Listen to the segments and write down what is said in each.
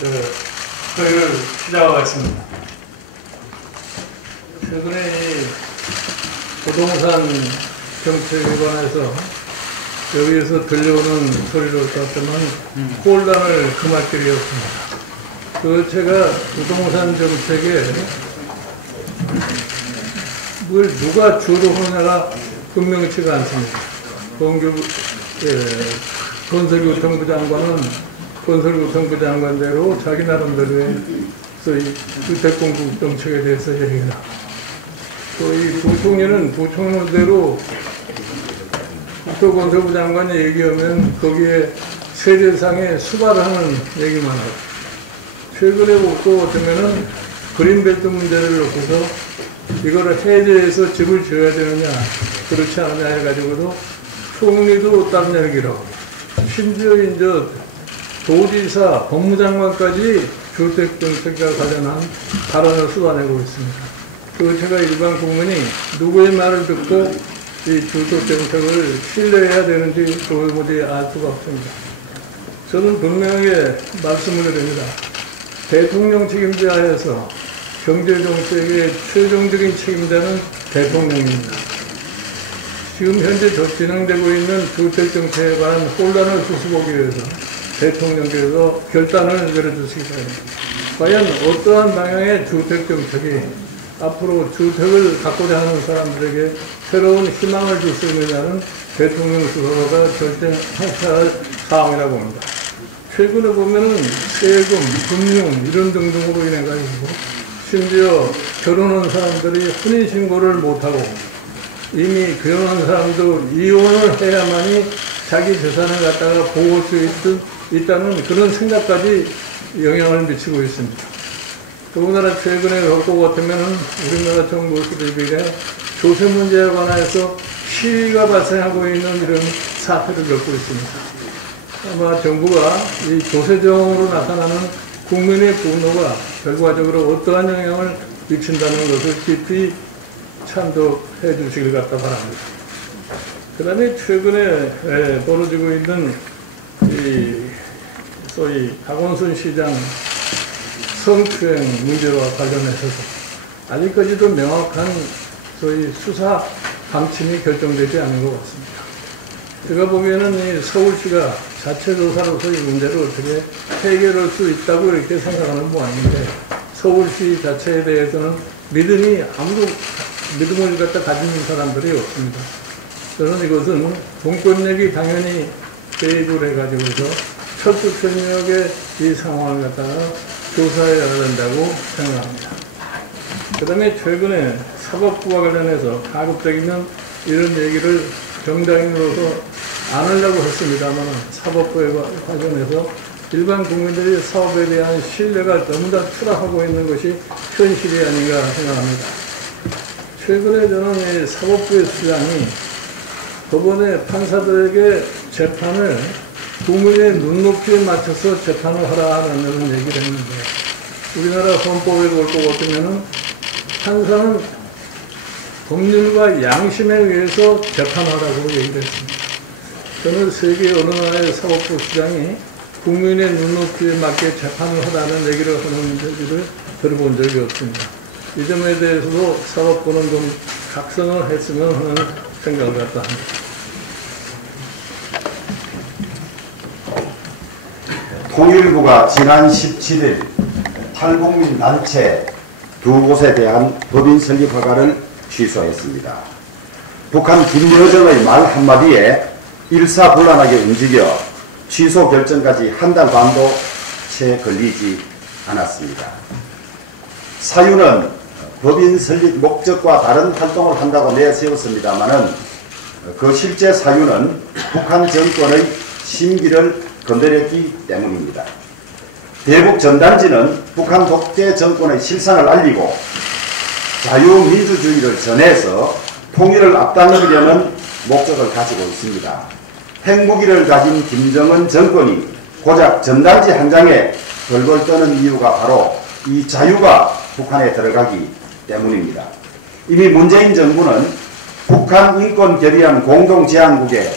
회의를 시작하겠습니다. 최근에 이 부동산 정책에 관해서 여기에서 들려오는 소리로 따지면 혼란을 금할 길이 없습니다. 제가 부동산 정책에 뭘 누가 주도하느냐가 분명치가 않습니다. 건설교통부 장관은 건설교통부 장관대로 자기 나름대로의 소위 주택공급 정책에 대해서 얘기를 하고, 또 이 부총리는 부총리대로 국토건설부 장관이 얘기하면 거기에 세제상에 수발하는 얘기만 하고, 최근에 또 어쩌면은 그린벨트 문제를 놓고서 이거를 해제해서 집을 지어야 되느냐 그렇지 않느냐 해가지고도 총리도 다른 얘기를 하고, 심지어 이제 도지사, 법무장관까지 주택정책과 관련한 발언을 쏟아내고 있습니다. 제가 일반 국민이 누구의 말을 듣고 이 주택정책을 신뢰해야 되는지 도무지 알 수가 없습니다. 저는 분명하게 말씀을 드립니다. 대통령 책임자에서 경제정책의 최종적인 책임자는 대통령입니다. 지금 현재 진행되고 있는 주택정책에 관한 혼란을 수습하기 위해서 대통령께서 결단을 내려주시기 바랍니다. 과연 어떠한 방향의 주택정책이 앞으로 주택을 갖고자 하는 사람들에게 새로운 희망을 줄 수 있느냐는 대통령 스스로가 결정하셔야 할 사항이라고 봅니다. 최근에 보면은 세금, 금융 이런 등등으로 인해 가지고 심지어 결혼한 사람들이 혼인신고를 못하고 이미 결혼한 사람도 이혼을 해야만이 자기 재산을 갖다가 보호할 수 있다는 그런 생각까지 영향을 미치고 있습니다. 더군다나 최근에 볼 것 같으면 우리나라 정부 수립일에 조세 문제에 관해서 시위가 발생하고 있는 이런 사태를 겪고 있습니다. 아마 정부가 이 조세정으로 나타나는 국민의 분노가 결과적으로 어떠한 영향을 미친다는 것을 깊이 참조해 주시길 갖다 바랍니다. 그 다음에 최근에 벌어지고 있는 이 소위 박원순 시장 성추행 문제와 관련해서도 아직까지도 명확한 소위 수사 방침이 결정되지 않은 것 같습니다. 제가 보기에는 이 서울시가 자체 조사로서 이 문제를 어떻게 해결할 수 있다고 이렇게 생각하는 모양인데, 서울시 자체에 대해서는 아무도 믿음을 갖다 가지는 사람들이 없습니다. 저는 이것은 공권력이 당연히 개입을 해가지고서 철두철미하게 이 상황을 갖다가 조사해야 된다고 생각합니다. 그 다음에 최근에 사법부와 관련해서 가급적이면 이런 얘기를 정당인으로서 안 하려고 했습니다만 사법부에 관련해서 일반 국민들이 사업에 대한 신뢰가 너무 다 추락하고 있는 것이 현실이 아닌가 생각합니다. 최근에 저는 이 사법부의 수장이 법원의 판사들에게 재판을 국민의 눈높이에 맞춰서 재판을 하라는 얘기를 했는데, 우리나라 헌법에 볼 것 같으면 판사는 법률과 양심에 의해서 재판하라고 얘기를 했습니다. 저는 세계 어느 나라의 사법부 수장이 국민의 눈높이에 맞게 재판을 하라는 얘기를 하는 얘기를 들어본 적이 없습니다. 이 점에 대해서도 사법부는 좀 각성을 했으면 하는 생각을 갖다 합니다. 통일부가 지난 17일 탈북민 단체 두 곳에 대한 법인 설립 허가를 취소했습니다. 북한 김여정의 말 한마디에 일사불란하게 움직여 취소 결정까지 한 달 반도 채 걸리지 않았습니다. 사유는 법인 설립 목적과 다른 활동을 한다고 내세웠습니다마는 그 실제 사유는 북한 정권의 심기를 건드렸기 때문입니다. 대북 전단지는 북한 독재 정권의 실상을 알리고 자유민주주의를 전해서 통일을 앞당기려는 목적을 가지고 있습니다. 핵무기를 가진 김정은 정권이 고작 전단지 한 장에 벌벌 떠는 이유가 바로 이 자유가 북한에 들어가기 때문입니다. 이미 문재인 정부는 북한 인권 결의안 공동제안국에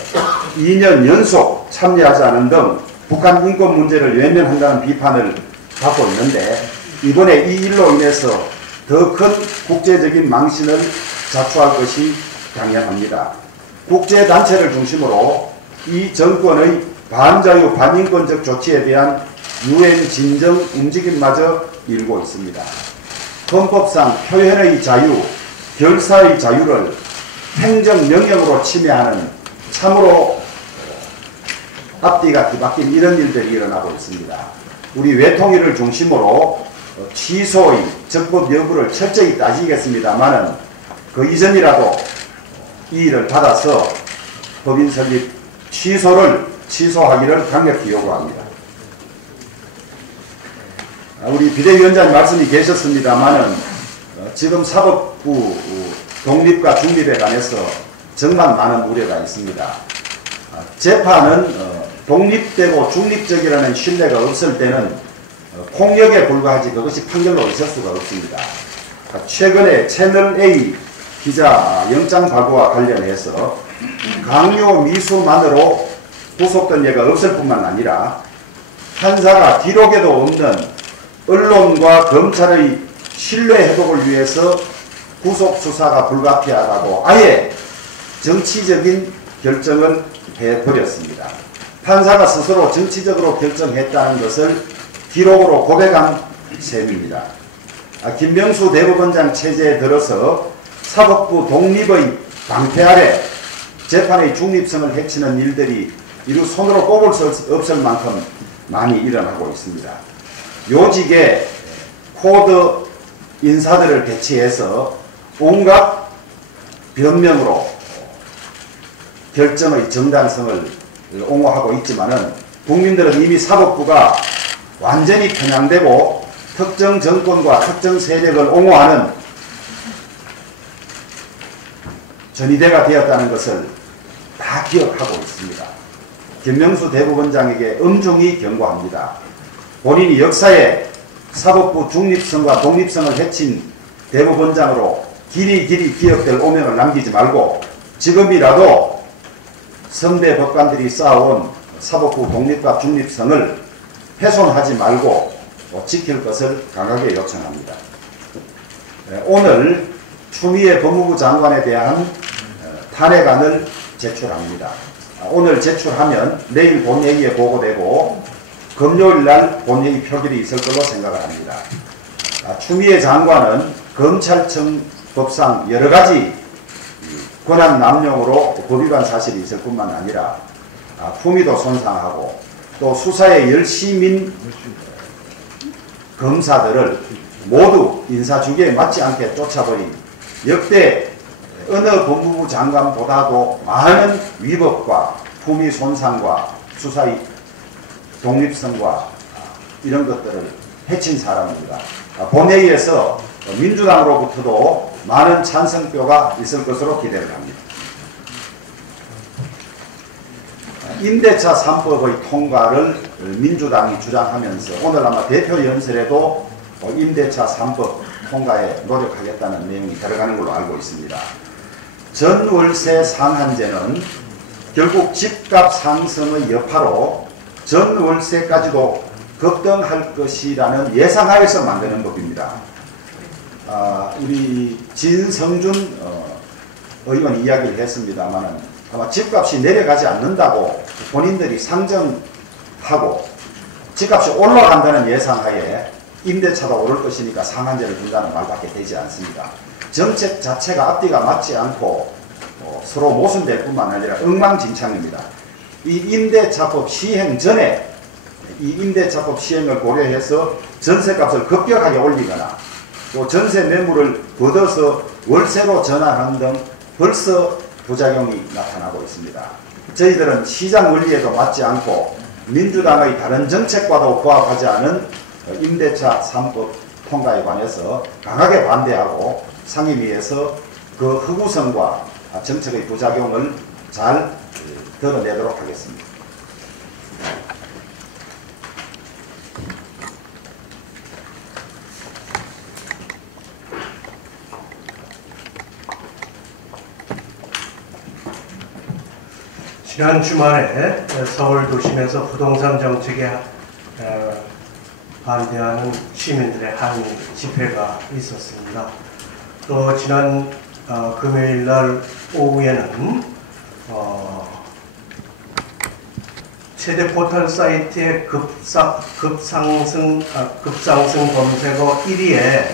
2년 연속 참여하지 않은 등 북한 인권 문제를 외면한다는 비판을 받고 있는데 이번에 이 일로 인해서 더 큰 국제적인 망신을 자초할 것이 당연합니다. 국제단체를 중심으로 이 정권의 반자유 반인권적 조치에 대한 UN 진정 움직임마저 일고 있습니다. 헌법상 표현의 자유, 결사의 자유를 행정명령으로 침해하는 참으로 앞뒤가 뒤바뀐 이런 일들이 일어나고 있습니다. 우리 외통위를 중심으로 취소의 적법 여부를 철저히 따지겠습니다만은 그 이전이라도 이 일을 받아서 법인 설립 취소하기를 강력히 요구합니다. 우리 비대위원장님 말씀이 계셨습니다만은 지금 사법부 독립과 중립에 관해서 정말 많은 우려가 있습니다. 재판은 독립되고 중립적이라는 신뢰가 없을 때는 폭력에 불과하지 그것이 판결로 있을 수가 없습니다. 최근에 채널A 기자 영장 발부와 관련해서 강요 미수만으로 구속된 예가 없을 뿐만 아니라 판사가 기록에도 없는 언론과 검찰의 신뢰 회복을 위해서 구속수사가 불가피하다고 아예 정치적인 결정을 해버렸습니다. 판사가 스스로 정치적으로 결정했다는 것을 기록으로 고백한 셈입니다. 김명수 대법원장 체제에 들어서 사법부 독립의 방패 아래 재판의 중립성을 해치는 일들이 이루 손으로 꼽을 수 없을 만큼 많이 일어나고 있습니다. 요직에 코드 인사들을 배치해서 온갖 변명으로 결정의 정당성을 옹호하고 있지만은 국민들은 이미 사법부가 완전히 편향되고 특정 정권과 특정 세력을 옹호하는 전이대가 되었다는 것을 다 기억하고 있습니다. 김명수 대법원장에게 엄중히 경고합니다. 본인이 역사에 사법부 중립성과 독립성을 해친 대법원장으로 길이 기억될 오명을 남기지 말고 지금이라도 선배 법관들이 쌓아온 사법부 독립과 중립성을 훼손하지 말고 지킬 것을 강하게 요청합니다. 오늘 추미애 법무부 장관에 대한 탄핵안을 제출합니다. 오늘 제출하면 내일 본회의에 보고되고 금요일날 본회의 표결이 있을 걸로 생각을 합니다. 추미애 장관은 검찰청 법상 여러가지 권한 남용으로 법위반 사실이 있을 뿐만 아니라 품위도 손상하고 또 수사에 열심인 검사들을 모두 인사주기에 맞지 않게 쫓아버린 역대 어느 법무부 장관보다도 많은 위법과 품위 손상과 수사의 독립성과 이런 것들을 해친 사람입니다. 본회의에서 민주당으로부터도 많은 찬성표가 있을 것으로 기대를 합니다. 임대차 3법의 통과를 민주당이 주장하면서 오늘 아마 대표 연설에도 임대차 3법 통과에 노력하겠다는 내용이 들어가는 걸로 알고 있습니다. 전월세 상한제는 결국 집값 상승의 여파로 전월세까지도 급등할 것이라는 예상하에서 만드는 법입니다. 우리 진성준 의원 이야기를 했습니다만 아마 집값이 내려가지 않는다고 본인들이 상정하고 집값이 올라간다는 예상하에 임대차도 오를 것이니까 상한제를 준다는 말밖에 되지 않습니다. 정책 자체가 앞뒤가 맞지 않고 서로 모순될 뿐만 아니라 엉망진창입니다. 이 임대차법 시행 전에 이 임대차법 시행을 고려해서 전세값을 급격하게 올리거나 또 전세 매물을 걷어서 월세로 전환하는 등 벌써 부작용이 나타나고 있습니다. 저희들은 시장 원리에도 맞지 않고 민주당의 다른 정책과도 부합하지 않은 임대차 3법 통과에 관해서 강하게 반대하고 상임위에서 그 흑우성과 정책의 부작용을 잘 드러내도록 하겠습니다. 지난 주말에 서울 도심에서 부동산 정책에 반대하는 시민들의 항의 집회가 있었습니다. 또 지난 금요일 날 오후에는 최대 포털 사이트의 급상승 검색어 1위에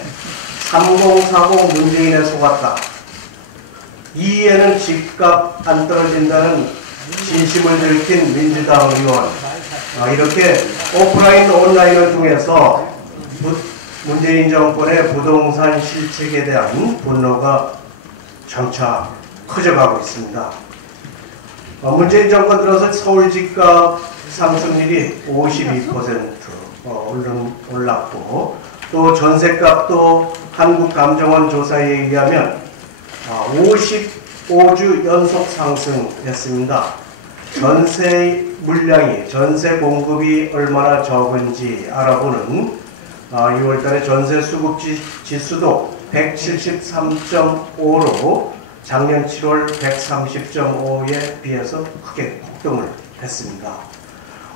3040 문재인에 속았다. 2위에는 집값 안 떨어진다는 진심을 들킨 민주당 의원. 이렇게 오프라인 온라인을 통해서 문재인 정권의 부동산 실책에 대한 분노가 점차 커져가고 있습니다. 문재인 정권 들어서 서울 집값 상승률이 52% 올랐고, 또 전세값도 한국감정원 조사에 의하면 55주 연속 상승했습니다. 전세 물량이, 전세 공급이 얼마나 적은지 알아보는 6월달에 전세 수급 지수도 173.5로 작년 7월 130.5에 비해서 크게 폭등을 했습니다.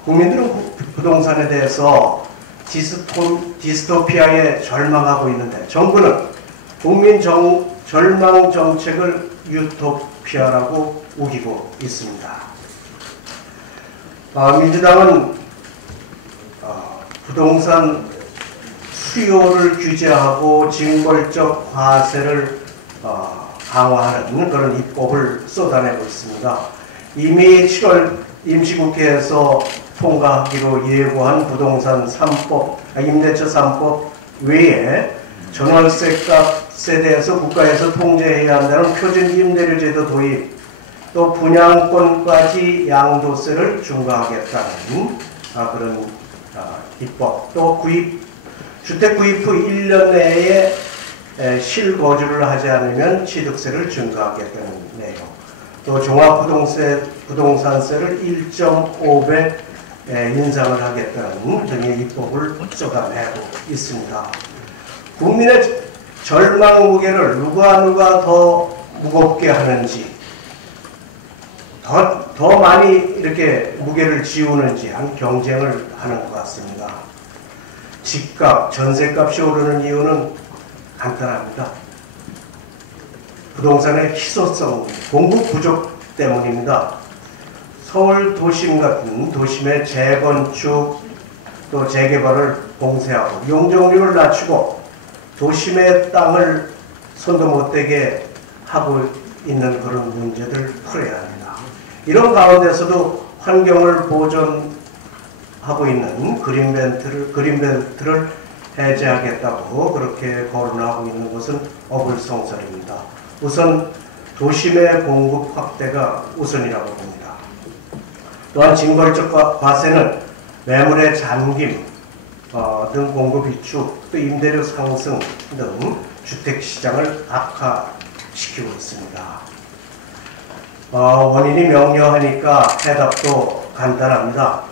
국민들은 부동산에 대해서 디스토피아에 절망하고 있는데, 정부는 국민 절망 정책을 유토피아라고 우기고 있습니다. 민주당은 부동산 수요를 규제하고 징벌적 과세를 강화하는 그런 입법을 쏟아내고 있습니다. 이미 7월 임시국회에서 통과하기로 예고한 부동산 3법, 임대차 3법 외에 전월세값에 대해서 국가에서 통제해야 한다는 표준 임대료 제도 도입, 또 분양권까지 양도세를 중과하겠다는 그런 입법, 또 주택 구입 후 1년 내에 실거주를 하지 않으면 취득세를 증가하겠다는 내용, 또 종합부동산세를 1.5배 인상을 하겠다는 등의 입법을 쏟아내고 있습니다. 국민의 절망 무게를 누가 더 무겁게 하는지, 더 많이 이렇게 무게를 지우는지 한 경쟁을 하는 것 같습니다. 집값, 전세값이 오르는 이유는 간단합니다. 부동산의 희소성, 공급 부족 때문입니다. 서울 도심 같은 도심의 재건축 또 재개발을 봉쇄하고 용적률을 낮추고 도심의 땅을 손도 못 대게 하고 있는 그런 문제들 풀어야 합니다. 이런 가운데서도 환경을 보존하고 있는 그린벨트를 해제하겠다고 그렇게 거론하고 있는 것은 어불성설입니다. 우선 도심의 공급 확대가 우선이라고 봅니다. 또한 징벌적 과세는 매물의 잠김 등 공급 위축, 또 임대료 상승 등 주택시장을 악화시키고 있습니다. 원인이 명료하니까 해답도 간단합니다.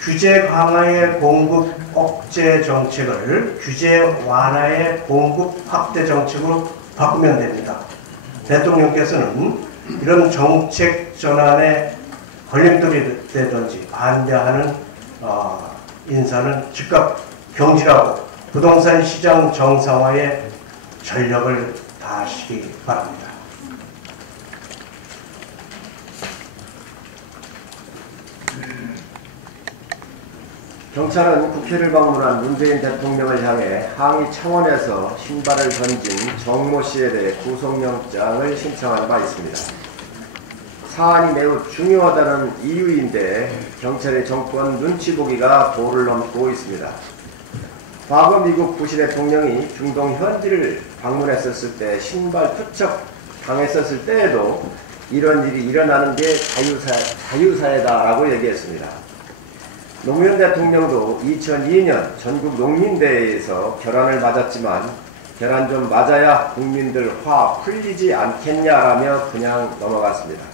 규제 강화의 공급 억제 정책을 규제 완화의 공급 확대 정책으로 바꾸면 됩니다. 대통령께서는 이런 정책 전환에 걸림돌이 되든지 반대하는 인사는 즉각 경질하고 부동산 시장 정상화에 전력을 다하시기 바랍니다. 경찰은 국회를 방문한 문재인 대통령을 향해 항의 차원에서 신발을 던진 정모 씨에 대해 구속영장을 신청한 바 있습니다. 사안이 매우 중요하다는 이유인데 경찰의 정권 눈치 보기가 도를 넘고 있습니다. 과거 미국 부시 대통령이 중동 현지를 방문했었을 때 신발 투척 당했었을 때에도 이런 일이 일어나는 게 자유사회다라고 얘기했습니다. 노무현 대통령도 2002년 전국 농민대회에서 결란을 맞았지만 결란 좀 맞아야 국민들 화 풀리지 않겠냐라며 그냥 넘어갔습니다.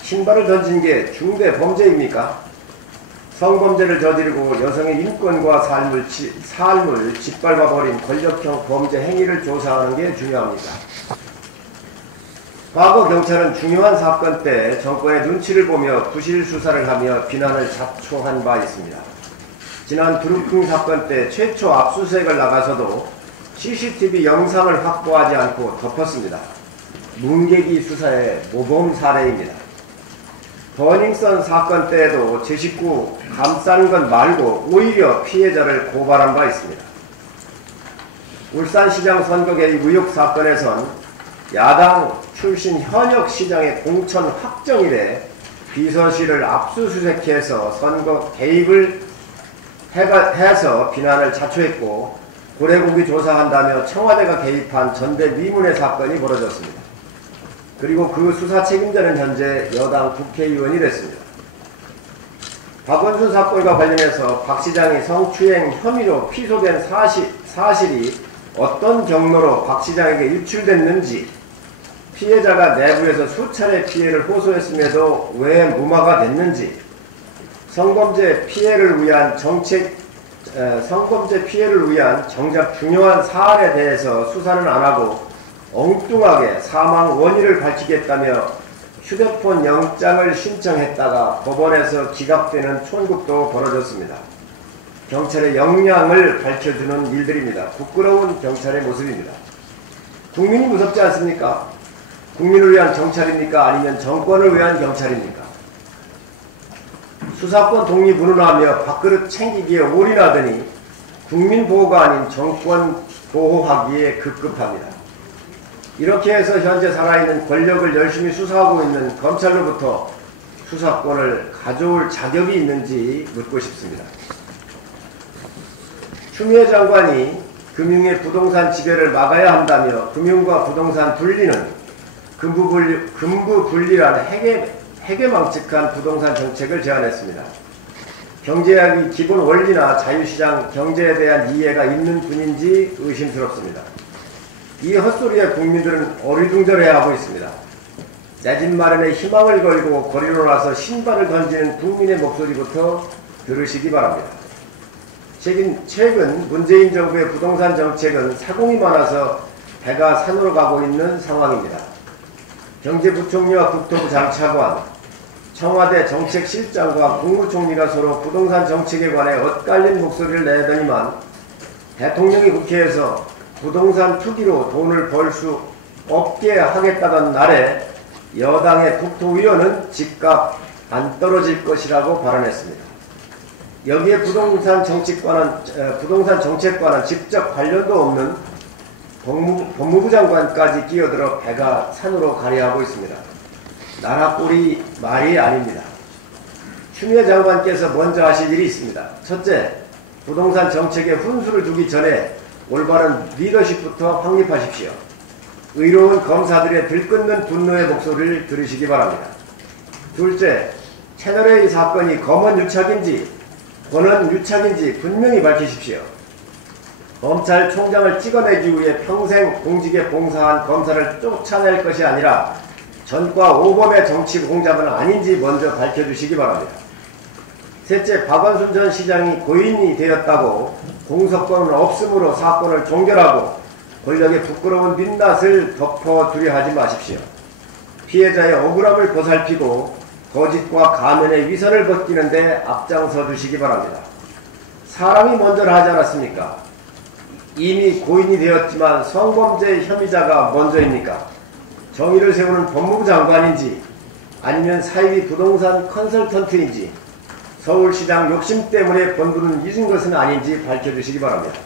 신발을 던진 게 중대 범죄입니까? 성범죄를 저지르고 여성의 인권과 삶을 짓밟아버린 권력형 범죄 행위를 조사하는 게 중요합니다. 과거 경찰은 중요한 사건 때 정권의 눈치를 보며 부실 수사를 하며 비난을 자초한 바 있습니다. 지난 드루킹 사건 때 최초 압수수색을 나가서도 CCTV 영상을 확보하지 않고 덮었습니다. 문계기 수사의 모범 사례입니다. 버닝썬 사건 때에도 제 식구 감싸는 것 말고 오히려 피해자를 고발한 바 있습니다. 울산시장 선거개입 의혹 사건에선 야당 출신 현역 시장의 공천 확정 이래 비서실을 압수수색해서 선거 개입을 해서 비난을 자초했고 고래고기 조사한다며 청와대가 개입한 전대미문의 사건이 벌어졌습니다. 그리고 그 수사 책임자는 현재 여당 국회의원이 됐습니다. 박원순 사건과 관련해서 박 시장이 성추행 혐의로 피소된 사실이 어떤 경로로 박 시장에게 유출됐는지, 피해자가 내부에서 수차례 피해를 호소했음에도 왜 무마가 됐는지, 성범죄 피해를 위한 정작 중요한 사안에 대해서 수사는 안 하고 엉뚱하게 사망 원인을 밝히겠다며 휴대폰 영장을 신청했다가 법원에서 기각되는 촌국도 벌어졌습니다. 경찰의 역량을 밝혀주는 일들입니다. 부끄러운 경찰의 모습입니다. 국민이 무섭지 않습니까? 국민을 위한 경찰입니까? 아니면 정권을 위한 경찰입니까? 수사권 독립 운운하며 밥그릇 챙기기에 올인하더니 국민 보호가 아닌 정권 보호하기에 급급합니다. 이렇게 해서 현재 살아있는 권력을 열심히 수사하고 있는 검찰로부터 수사권을 가져올 자격이 있는지 묻고 싶습니다. 추미애 장관이 금융의 부동산 지배를 막아야 한다며 금융과 부동산 분리는 금부 분리란 해괴망측한 부동산 정책을 제안했습니다. 경제학이 기본 원리나 자유시장 경제에 대한 이해가 있는 분인지 의심스럽습니다. 이 헛소리에 국민들은 어리둥절해야 하고 있습니다. 내 집 마련에 희망을 걸고 거리로 나서 신발을 던지는 국민의 목소리부터 들으시기 바랍니다. 최근 문재인 정부의 부동산 정책은 사공이 많아서 배가 산으로 가고 있는 상황입니다. 경제부총리와 국토부 장차관, 청와대 정책실장과 국무총리가 서로 부동산 정책에 관해 엇갈린 목소리를 내더니만 대통령이 국회에서 부동산 투기로 돈을 벌 수 없게 하겠다던 날에 여당의 국토위원은 집값 안 떨어질 것이라고 발언했습니다. 여기에 부동산 정책과는 직접 관련도 없는 법무부 장관까지 끼어들어 배가 산으로 가려 하고 있습니다. 나라 꼴이 말이 아닙니다. 추미애 장관께서 먼저 하실 일이 있습니다. 첫째, 부동산 정책에 훈수를 두기 전에 올바른 리더십부터 확립하십시오. 의로운 검사들의 들끓는 분노의 목소리를 들으시기 바랍니다. 둘째, 채널A 사건이 검언 유착인지 권한 유착인지 분명히 밝히십시오. 검찰총장을 찍어내기 위해 평생 공직에 봉사한 검사를 쫓아낼 것이 아니라 전과 오범의 정치 공작은 아닌지 먼저 밝혀주시기 바랍니다. 셋째, 박원순 전 시장이 고인이 되었다고 공소권은 없으므로 사건을 종결하고 권력의 부끄러운 민낯을 덮어두려 하지 마십시오. 피해자의 억울함을 보살피고 거짓과 가면의 위선을 벗기는 데 앞장서 주시기 바랍니다. 사람이 먼저를 하지 않았습니까? 이미 고인이 되었지만 성범죄 혐의자가 먼저입니까? 정의를 세우는 법무부 장관인지 아니면 사이비 부동산 컨설턴트인지 서울시장 욕심 때문에 본분은 잊은 것은 아닌지 밝혀주시기 바랍니다.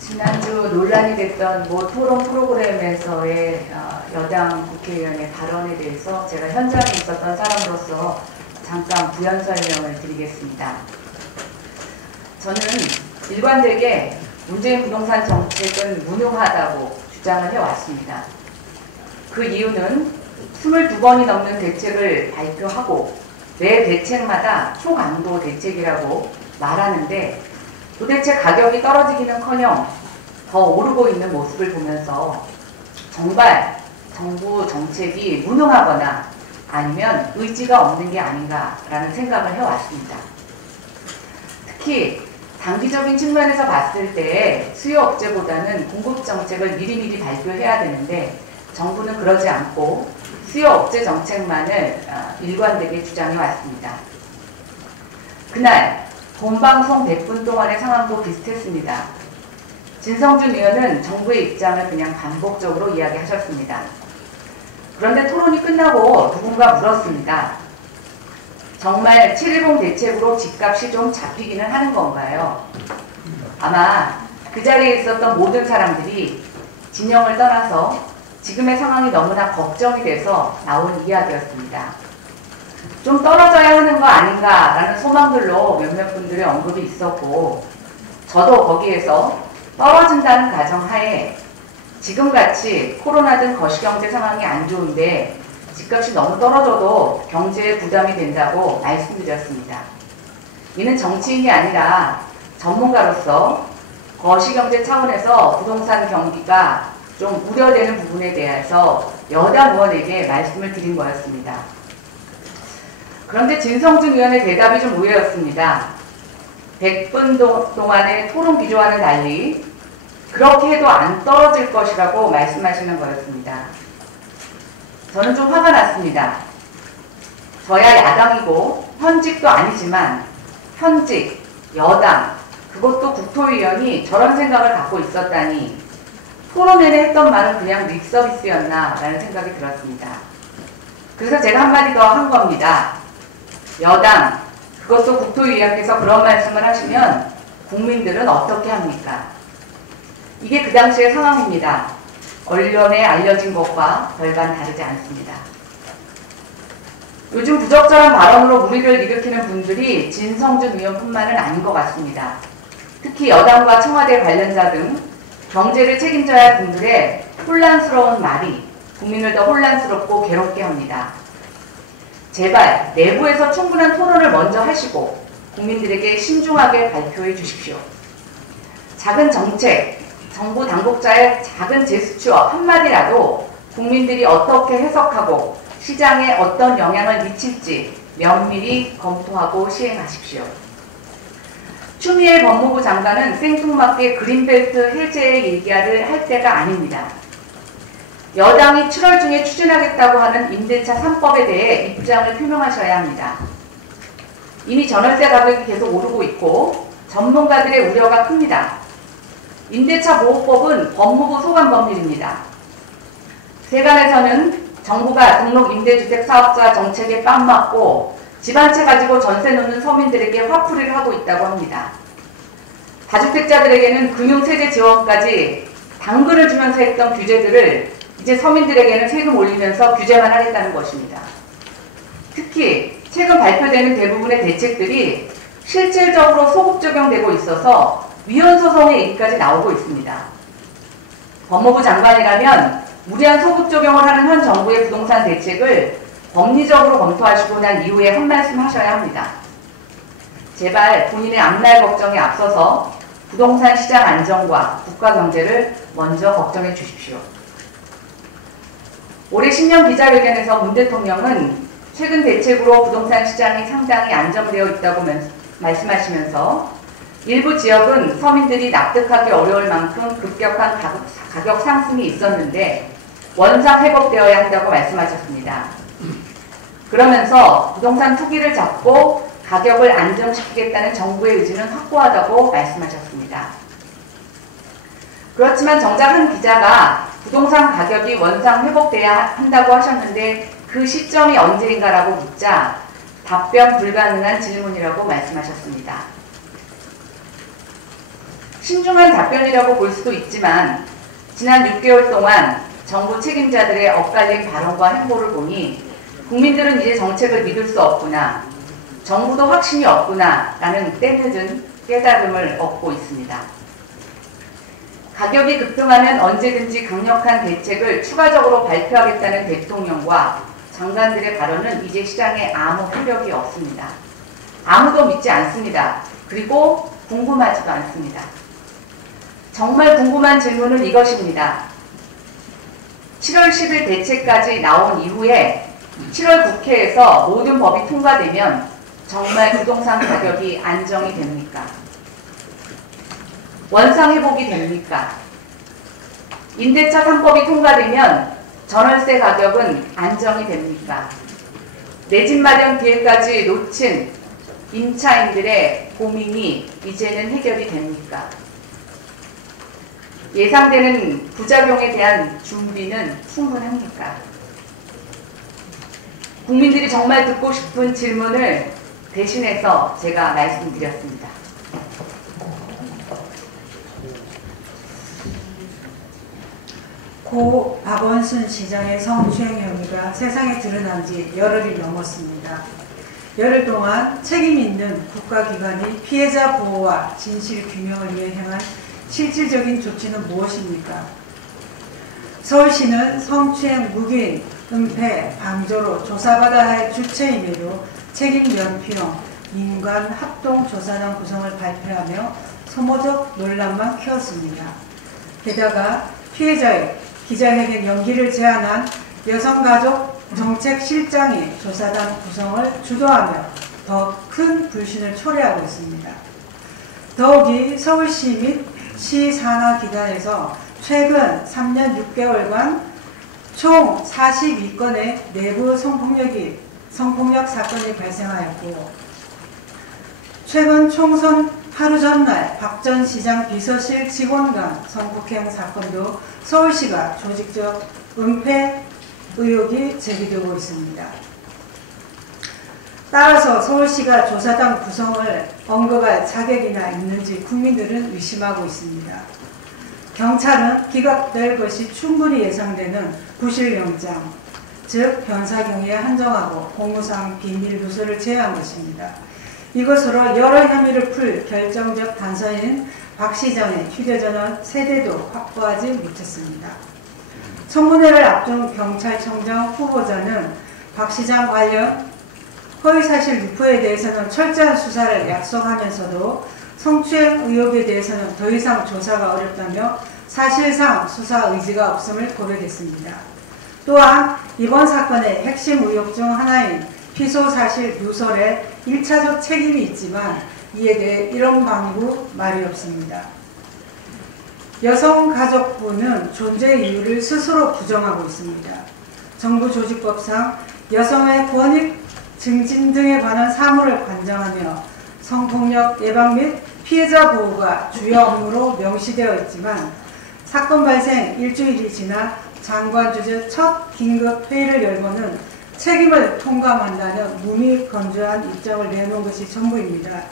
지난주 논란이 됐던 모 토론 프로그램에서의 여당 국회의원의 발언에 대해서 제가 현장에 있었던 사람으로서 잠깐 부연 설명을 드리겠습니다. 저는 일관되게 문재인 부동산 정책은 무능하다고 주장을 해왔습니다. 그 이유는 22번이 넘는 대책을 발표하고 매 대책마다 초강도 대책이라고 말하는데 도대체 가격이 떨어지기는커녕 더 오르고 있는 모습을 보면서 정말 정부 정책이 무능하거나 아니면 의지가 없는 게 아닌가라는 생각을 해왔습니다. 특히 단기적인 측면에서 봤을 때 수요 억제보다는 공급 정책을 미리미리 발표해야 되는데 정부는 그러지 않고 수요 억제 정책만을 일관되게 주장해 왔습니다. 그날 본방송 100분 동안의 상황도 비슷했습니다. 진성준 의원은 정부의 입장을 그냥 반복적으로 이야기하셨습니다. 그런데 토론이 끝나고 누군가 물었습니다. 정말 7.10 대책으로 집값이 좀 잡히기는 하는 건가요? 아마 그 자리에 있었던 모든 사람들이 진영을 떠나서 지금의 상황이 너무나 걱정이 돼서 나온 이야기였습니다. 좀 떨어져야 하는 거 아닌가라는 소망들로 몇몇 분들의 언급이 있었고, 저도 거기에서 떨어진다는 가정하에 지금같이 코로나 등 거시경제 상황이 안 좋은데 집값이 너무 떨어져도 경제에 부담이 된다고 말씀드렸습니다. 이는 정치인이 아니라 전문가로서 거시경제 차원에서 부동산 경기가 좀 우려되는 부분에 대해서 여당 의원에게 말씀을 드린 거였습니다. 그런데 진성준 의원의 대답이 좀 의외였습니다. 100분 동안의 토론 기조와는 달리 그렇게 해도 안 떨어질 것이라고 말씀하시는 거였습니다. 저는 좀 화가 났습니다. 저야 야당이고 현직도 아니지만 현직, 여당, 그것도 국토위원이 저런 생각을 갖고 있었다니 토론 내내 했던 말은 그냥 립서비스였나 라는 생각이 들었습니다. 그래서 제가 한마디 더 한 겁니다. 여당, 그것도 국토위원께서 그런 말씀을 하시면 국민들은 어떻게 합니까? 이게 그 당시의 상황입니다. 언론에 알려진 것과 별반 다르지 않습니다. 요즘 부적절한 발언으로 물의를 일으키는 분들이 진성준 의원뿐만은 아닌 것 같습니다. 특히 여당과 청와대 관련자 등 경제를 책임져야 할 분들의 혼란스러운 말이 국민을 더 혼란스럽고 괴롭게 합니다. 제발 내부에서 충분한 토론을 먼저 하시고 국민들에게 신중하게 발표해 주십시오. 작은 정책, 정부 당국자의 작은 제스처 한마디라도 국민들이 어떻게 해석하고 시장에 어떤 영향을 미칠지 면밀히 검토하고 시행하십시오. 추미애 법무부 장관은 생뚱맞게 그린벨트 해제 얘기를 할 때가 아닙니다. 여당이 7월 중에 추진하겠다고 하는 임대차 3법에 대해 입장을 표명하셔야 합니다. 이미 전월세 가격이 계속 오르고 있고 전문가들의 우려가 큽니다. 임대차 보호법은 법무부 소관 법률입니다. 세간에서는 정부가 등록 임대주택 사업자 정책에 뺨 맞고 집 한 채 가지고 전세 놓는 서민들에게 화풀이를 하고 있다고 합니다. 다주택자들에게는 금융세제 지원까지 당근을 주면서 했던 규제들을 이제 서민들에게는 세금 올리면서 규제만 하겠다는 것입니다. 특히 최근 발표되는 대부분의 대책들이 실질적으로 소급 적용되고 있어서 위헌 소송의 얘기까지 나오고 있습니다. 법무부 장관이라면 무리한 소급 적용을 하는 현 정부의 부동산 대책을 법리적으로 검토하시고 난 이후에 한 말씀 하셔야 합니다. 제발 본인의 앞날 걱정에 앞서서 부동산 시장 안정과 국가 경제를 먼저 걱정해 주십시오. 올해 신년 기자회견에서 문 대통령은 최근 대책으로 부동산 시장이 상당히 안정되어 있다고 말씀하시면서 일부 지역은 서민들이 납득하기 어려울 만큼 급격한 가격 상승이 있었는데 원상 회복되어야 한다고 말씀하셨습니다. 그러면서 부동산 투기를 잡고 가격을 안정시키겠다는 정부의 의지는 확고하다고 말씀하셨습니다. 그렇지만 정작 한 기자가 부동산 가격이 원상 회복돼야 한다고 하셨는데 그 시점이 언제인가라고 묻자 답변 불가능한 질문이라고 말씀하셨습니다. 신중한 답변이라고 볼 수도 있지만 지난 6개월 동안 정부 책임자들의 엇갈린 발언과 행보를 보니 국민들은 이제 정책을 믿을 수 없구나, 정부도 확신이 없구나 라는 때늦은 깨달음을 얻고 있습니다. 가격이 급등하면 언제든지 강력한 대책을 추가적으로 발표하겠다는 대통령과 장관들의 발언은 이제 시장에 아무 효력이 없습니다. 아무도 믿지 않습니다. 그리고 궁금하지도 않습니다. 정말 궁금한 질문은 이것입니다. 7월 10일 대책까지 나온 이후에 7월 국회에서 모든 법이 통과되면 정말 부동산 가격이 안정이 됩니까? 원상 회복이 됩니까? 임대차 3법이 통과되면 전월세 가격은 안정이 됩니까? 내 집 마련 기회까지 놓친 임차인들의 고민이 이제는 해결이 됩니까? 예상되는 부작용에 대한 준비는 충분합니까? 국민들이 정말 듣고 싶은 질문을 대신해서 제가 말씀드렸습니다. 고 박원순 시장의 성추행 혐의가 세상에 드러난 지 열흘이 넘었습니다. 열흘 동안 책임 있는 국가기관이 피해자 보호와 진실 규명을 위해 행한 실질적인 조치는 무엇입니까? 서울시는 성추행 무기인 은폐, 방조로 조사받아야 할 주체임에도 책임 면피용 민관 합동조사단 구성을 발표하며 소모적 논란만 키웠습니다. 게다가 피해자의 기자회견 연기를 제안한 여성가족 정책실장이 조사단 구성을 주도하며 더 큰 불신을 초래하고 있습니다. 더욱이 서울시 및 시 산하 기관에서 최근 3년 6개월간 총 42건의 내부 성폭력 사건이 발생하였고, 최근 총선 하루 전날 박 전 시장 비서실 직원 간 성폭행 사건도 서울시가 조직적 은폐 의혹이 제기되고 있습니다. 따라서 서울시가 조사단 구성을 언급할 자격이나 있는지 국민들은 의심하고 있습니다. 경찰은 기각될 것이 충분히 예상되는 구실영장, 즉 변사경위에 한정하고 공무상 비밀 누설을 제외한 것입니다. 이것으로 여러 혐의를 풀 결정적 단서인 박 시장의 휴대전화 세대도 확보하지 못했습니다. 청문회를 앞둔 경찰청장 후보자는 박 시장 관련 허위사실 유포에 대해서는 철저한 수사를 약속하면서도 성추행 의혹에 대해서는 더 이상 조사가 어렵다며 사실상 수사 의지가 없음을 고백했습니다. 또한 이번 사건의 핵심 의혹 중 하나인 피소사실 누설에 1차적 책임이 있지만 이에 대해 이런 방구 말이 없습니다. 여성가족부는 존재 이유를 스스로 부정하고 있습니다. 정부 조직법상 여성의 권익 증진 등에 관한 사무를 관장하며 성폭력 예방 및 피해자 보호가 주요 업무로 명시되어 있지만 사건 발생 일주일이 지나 장관 주재 첫 긴급 회의를 열고는 책임을 통감한다는 무미건조한 입장을 내놓은 것이 전부입니다.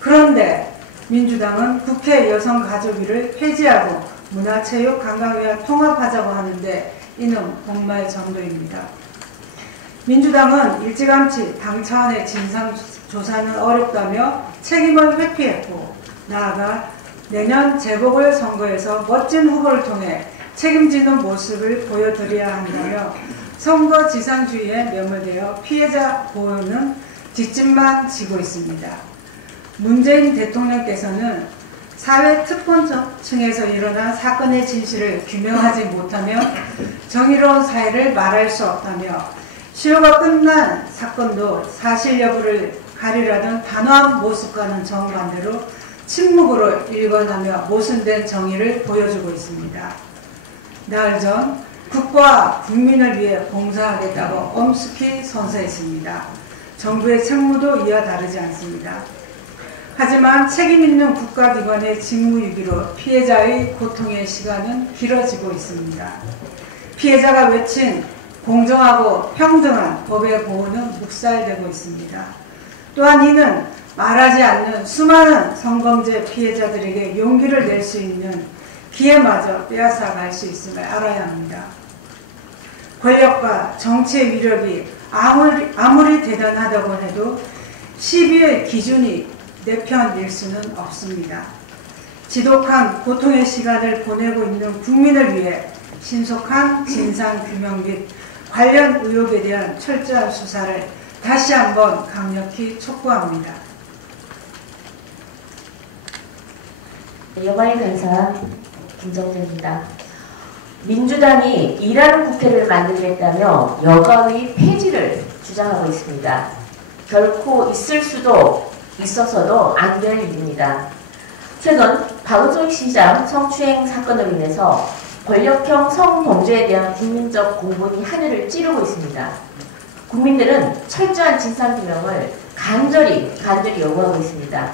그런데 민주당은 국회 여성가족위를 폐지하고 문화체육관광위와 통합하자고 하는데 이는 공말 정도입니다. 민주당은 일찌감치 당 차원의 진상조사는 어렵다며 책임을 회피했고, 나아가 내년 재보궐선거에서 멋진 후보를 통해 책임지는 모습을 보여드려야 한다며 선거지상주의에 매몰되어 피해자 보호는 뒷짐만 지고 있습니다. 문재인 대통령께서는 사회특권층에서 일어난 사건의 진실을 규명하지 못하며 정의로운 사회를 말할 수 없다며 시효가 끝난 사건도 사실 여부를 가리려던 단호한 모습과는 정반대로 침묵으로 일관하며 모순된 정의를 보여주고 있습니다. 나흘 전 국가와 국민을 위해 봉사하겠다고 엄숙히 선서했습니다. 정부의 책무도 이와 다르지 않습니다. 하지만 책임있는 국가기관의 직무유기로 피해자의 고통의 시간은 길어지고 있습니다. 피해자가 외친 공정하고 평등한 법의 보호는 묵살되고 있습니다. 또한 이는 말하지 않는 수많은 성범죄 피해자들에게 용기를 낼 수 있는 기회마저 빼앗아갈 수 있음을 알아야 합니다. 권력과 정치의 위력이 아무리 대단하다고 해도 시비의 기준이 내 편일 수는 없습니다. 지독한 고통의 시간을 보내고 있는 국민을 위해 신속한 진상규명 및 관련 의혹에 대한 철저한 수사를 다시 한번 강력히 촉구합니다. 여가의 간사 김정재입니다. 민주당이 일하는 국회를 만들겠다며 여가의 폐지를 주장하고 있습니다. 결코 있을 수도 있어서도 안 될 일입니다. 최근 박원순 시장 성추행 사건으로 인해서 권력형 성범죄에 대한 국민적 공분이 하늘을 찌르고 있습니다. 국민들은 철저한 진상규명을 간절히 요구하고 있습니다.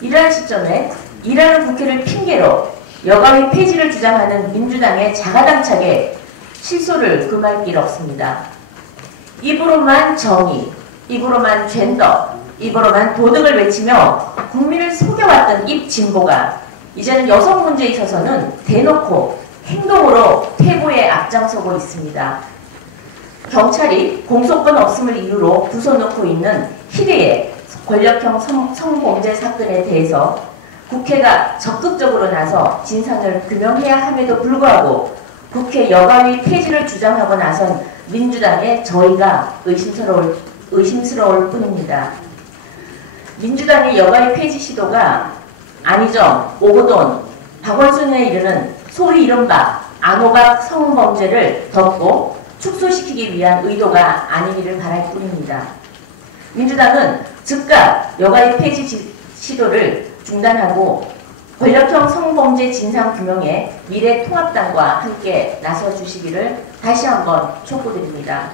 이러한 시점에 일하는 국회를 핑계로 여가위 폐지를 주장하는 민주당의 자가당착에 실소를 금할 길 없습니다. 입으로만 정의, 입으로만 젠더, 입으로만 도덕을 외치며 국민을 속여왔던 입진보가 이제는 여성 문제에 있어서는 대놓고 행동으로 퇴보에 앞장서고 있습니다. 경찰이 공소권 없음을 이유로 부숴놓고 있는 희대의 권력형 성범죄 사건에 대해서 국회가 적극적으로 나서 진상을 규명해야 함에도 불구하고 국회 여가위 폐지를 주장하고 나선 민주당의 저희가 의심스러울 뿐입니다. 민주당의 여가위 폐지 시도가 안희정, 오거돈, 박원순에 이르는 소위 이른바 안호박 성범죄를 덮고 축소시키기 위한 의도가 아니기를 바랄 뿐입니다. 민주당은 즉각 여가위 폐지 시도를 중단하고 권력형 성범죄 진상규명에 미래통합당과 함께 나서주시기를 다시 한번 촉구드립니다.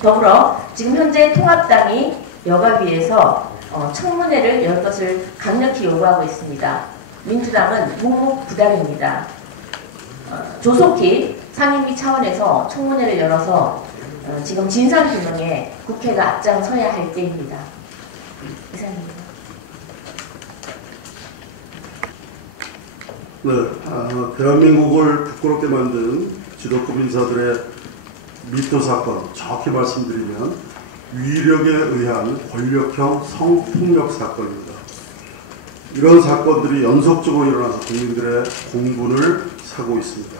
더불어 지금 현재 통합당이 여가위에서 청문회를 열 것을 강력히 요구하고 있습니다. 민주당은 묵묵부답입니다. 조속히 상임위 차원에서 청문회를 열어서 지금 진상규명에 국회가 앞장서야 할 때입니다. 이상입니다. 네, 대한민국을 부끄럽게 만든 지도급 인사들의 미투 사건, 정확히 말씀드리면 위력에 의한 권력형 성폭력 사건입니다. 이런 사건들이 연속적으로 일어나서 국민들의 공분을 사고 있습니다.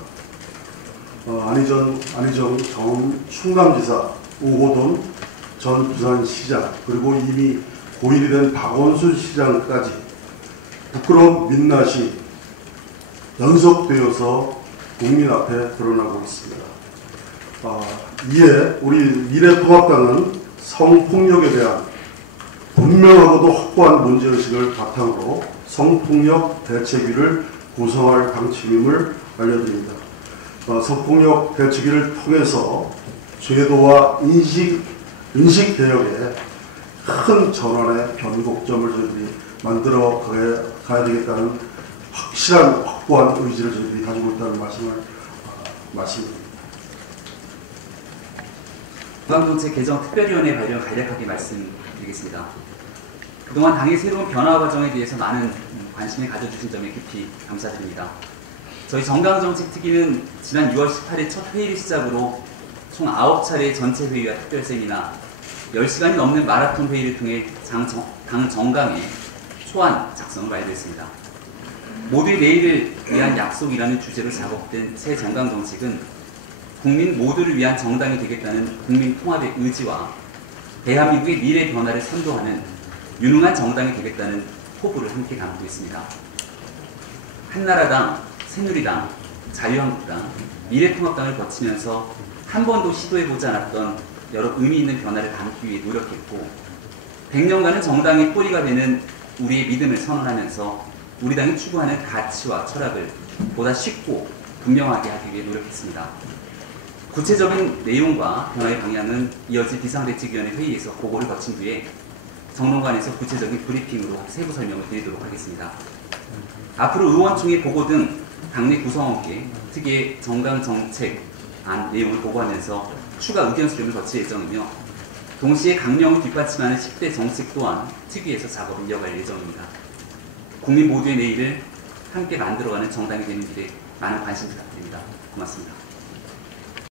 안희정 전 충남지사, 오호돈 전 부산시장, 그리고 이미 고인이 된 박원순 시장까지 부끄러운 민낯이 연속되어서 국민 앞에 드러나고 있습니다. 이에 우리 미래통합당은 성폭력에 대한 분명하고도 확고한 문제의식을 바탕으로 성폭력 대책위를 구성할 방침임을 알려드립니다. 성폭력 대책위를 통해서 제도와 인식 개혁에 큰 전환의 변곡점을 저희들이 만들어 가야 되겠다는 확실한 확고한 의지를 저희들이 가지고 있다는 말씀드립니다. 중앙정책 개정 특별위원회 발의를 간략하게 말씀드리겠습니다. 그동안 당의 새로운 변화 과정에 대해서 많은 관심을 가져주신 점에 깊이 감사드립니다. 저희 정당정책특위는 지난 6월 18일 첫 회의를 시작으로 총 9차례 전체 회의와 특별 세미나, 10시간이 넘는 마라톤 회의를 통해 당 정강의 초안 작성을 완료했습니다. 모두의 내일을 위한 약속이라는 주제로 작업된 새 정당정책은 국민 모두를 위한 정당이 되겠다는 국민 통합의 의지와 대한민국의 미래 변화를 선도하는 유능한 정당이 되겠다는 포부를 함께 담고 있습니다. 한나라당, 새누리당, 자유한국당, 미래통합당을 거치면서 한 번도 시도해보지 않았던 여러 의미 있는 변화를 담기 위해 노력했고, 100년간은 정당의 뿌리가 되는 우리의 믿음을 선언하면서 우리 당이 추구하는 가치와 철학을 보다 쉽고 분명하게 하기 위해 노력했습니다. 구체적인 내용과 변화의 방향은 이어질 비상대책위원회 회의에서 보고를 거친 뒤에 정론관에서 구체적인 브리핑으로 세부 설명을 드리도록 하겠습니다. 앞으로 의원총회 보고 등 당내 구성원께 특위의 정당정책안 내용을 보고하면서 추가 의견 수렴을 거칠 예정이며, 동시에 강령을 뒷받침하는 10대 정책 또한 특위에서 작업을 이어갈 예정입니다. 국민 모두의 내일을 함께 만들어가는 정당이 되는 길에 많은 관심 부탁드립니다. 고맙습니다.